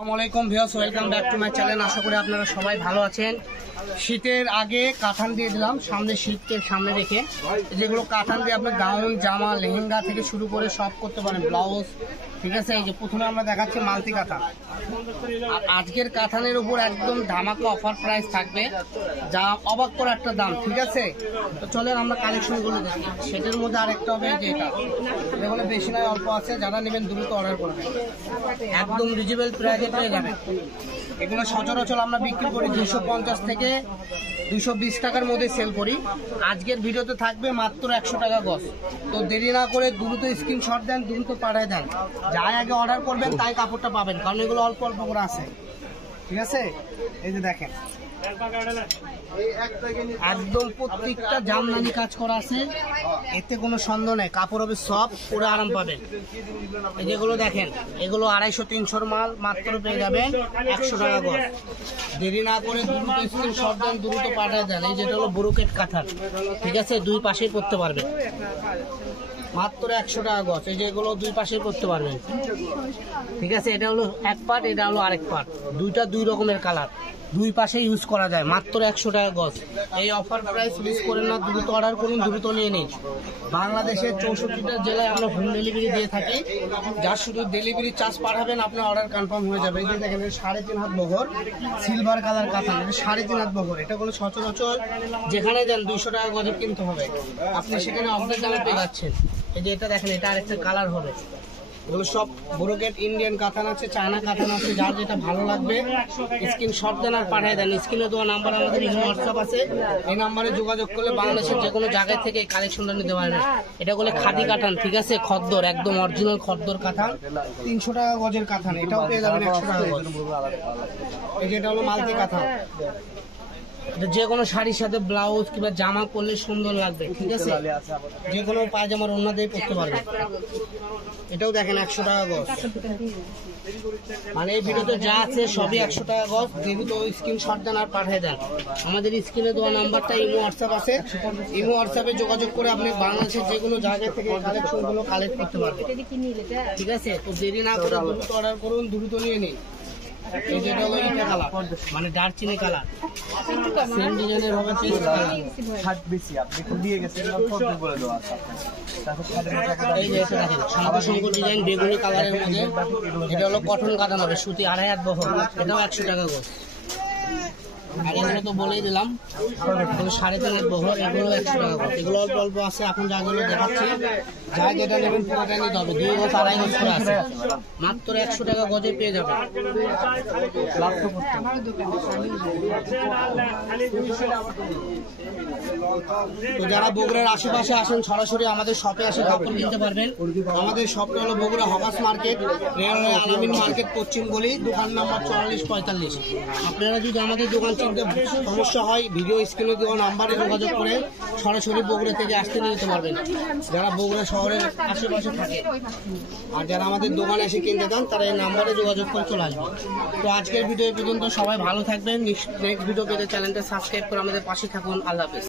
আসসালামু viewers, welcome back to my channel. আশা করি আপনারা সবাই ভালো আছেন। শীতের আগে কাতান দিয়ে দিলাম, সামনে শীতকে সামনে রেখে যেগুলো কাতান দিয়ে আপনি গাউন, জামা, লেহেঙ্গা থেকে শুরু করে সব করতে পারেন, ব্লাউজ। ঠিক আছে, এই যে প্রথমে আমরা দেখাচ্ছি মাল্টি কাতান। আর আজকের কাতানের উপর একদম ধামাকা অফার প্রাইস থাকবে, যা অবাক করা একটা দাম। ঠিক আছে, তো চলেন আমরা কালেকশনগুলো দেখি। সেটার মধ্যে আরেকটা হবে যে এগুলো বেশি নয়, অল্প আছে। যারা নেবেন দ্রুত অর্ডার করবেন, একদম রিজনেবল প্রাইসে পেয়ে যাবেন। এগুলো সচরাচর আমরা বিক্রি করি 250 থেকে 220 টাকার মধ্যে সেল করি। আজকের ভিডিওতে থাকবে মাত্র 100 টাকা গজ। তো দেরি না করে দ্রুত স্ক্রিনশট দেন, দ্রুত পাঠিয়ে দেন। যাই আগে অর্ডার করবেন তাই কাপড়টা পাবেন, কারণ এগুলো অল্প অল্প করে আছে। ঠিক আছে, এই যে দেখেন একদম প্রত্যেকটা জামদানি কাজ করা আছে, এতে কোনো সন্দেহ নেই। কাপড় হবে সফট, পরে আরাম পাবেন। এই যেগুলো দেখেন, এগুলো 250-300 মাল, মাত্র পেয়ে যাবেন 100 টাকা গজ। দেরি না করে দ্রুত স্ক্রিনশট দেন, দ্রুত পাঠিয়ে দেন। এই যেটা হলো ব্রোকেট কাঁথা, ঠিক আছে, দুই পাশেই পরতে পারবেন, মাত্র 100 টাকা গজ। এই যে এগুলো দুই পাশেই পরতে পারবেন। ঠিক আছে, এটা হলো এক পার্ট, এটা হলো আরেক পার্ট, দুইটা দুই রকমের কালার, দুই পাশে ইউজ করা যায়, মাত্র 100 টাকা গজ। এই অফার প্রাইস মিস করেন না, দ্রুত অর্ডার করুন, দ্রুত নিয়ে নিন। বাংলাদেশের 64টা জেলায় আমরা হোম ডেলিভারি দিয়ে থাকি। যার শুধু ডেলিভারি চার্জ পাঠাবেন, আপনার অর্ডার কনফার্ম হয়ে যাবে। এই যে দেখেন 3.5 হাত বহর, সিলভার কালার কাতান, 3.5 হাত বহর। এটা কোনো সচরাচর যেখানে যান 200 টাকা গজে কিনতে হবে, আপনি সেখানে অর্ধেক দামে পেয়ে যাচ্ছেন। এই যে এটা দেখেন, এটা আরেকটা কালার হবে। এগুলো সব ব্রোকেট ইন্ডিয়ান কাতান আছে, চায়না কাতান আছে। যার যেটা ভালো লাগবে স্ক্রিনশট দেন আর পাঠিয়ে দেন। স্ক্রিনে দেওয়া নাম্বার আমাদের হোয়াটসঅ্যাপ আছে, এই নাম্বারে যোগাযোগ করলে বাংলাদেশের যে কোনো জায়গায় থেকে এই কালেকশনটা নিতে পারবেন। এটা বলে খাদি কাতান, ঠিক আছে, খদ্দর, একদম অরিজিনাল খদ্দর কাতান, 300 টাকা গজের কাতান। এটাও পেয়ে যাবেন 100 টাকা গজ। এই যেটা হলো মাল্টি কাতান, যে কোনো শাড়ির সাথে ব্লাউজ কিংবা জামা পরলে সুন্দর লাগবে। ঠিক আছে, যে কোনো পায়জামার ওড়না দিয়ে পরতে পারবে। এটাও দেখেন 100 টাকা গজ। মানে এই ভিডিওতে যা আছে সবই 100 টাকা গজ। যেহেতু স্ক্রিনশট দেন আর পাঠিয়ে দেন। আমাদের স্ক্রিনে দেওয়া নাম্বারটা ইমো হোয়াটসঅ্যাপ আছে, ইমো হোয়াটসঅ্যাপে যোগাযোগ করে আপনি বাংলাদেশের যে কোনো জায়গা থেকে কালেকশনগুলো কালেক্ট করতে পারবেন। ঠিক আছে, তো দেরি না করে দ্রুত অর্ডার করুন, দ্রুত নিয়ে নিন। এই যেটা হলো ইটা কালার, মানে দারচিনি কালার, সেম ডিজাইনের হবে, পেস্ট কালার। এই যে এটা দেখেন শঙ্কর ডিজাইন, বেগুনি কালারের মধ্যে। এটা হলো কটন কাতান হবে, সুতি 2.5 হাত বহর, এটাও 100 টাকা গজ। আর এগুলো তো বলেই দিলাম, 3.5 হাত বহর, এগুলো 100 টাকা গজ। এগুলো অল্প অল্প আছে, এখন যাগুলো দেখাচ্ছি, যা যেটা নেবেন পুরোটা নিতে হবে। 2 গজ 2.5 গজ করে আছে, মাত্র 100 টাকা গজে পেয়ে যাবেন। তো যারা বগুড়ার আশেপাশে আসেন, সরাসরি আমাদের শপে আসে কাপড় কিনতে পারবেন। আমাদের শপটা হলো বগুড়া হকাস মার্কেট, রেলওয়ে আলামিন মার্কেট, পশ্চিম গলি, দোকান নাম্বার 4445। আপনারা যদি আমাদের দোকান চিনতে সমস্যা হয়, ভিডিও স্ক্রিনে দেওয়া নাম্বারে যোগাযোগ করে সরাসরি বগুড়া থেকে আসতে নিতে পারবেন, যারা বগুড়া শহরের আশেপাশে থাকে। আর যারা আমাদের দোকানে এসে কিনতে চান, তারা এই নাম্বারে যোগাযোগ করে চলে আসবে। তো আজকের ভিডিও পর্যন্ত, সবাই ভালো থাকবেন। নেক্সট ভিডিও পেতে চ্যানেলটা সাবস্ক্রাইব করে আমাদের পাশে থাকুন। আল্লাহ হাফেজ।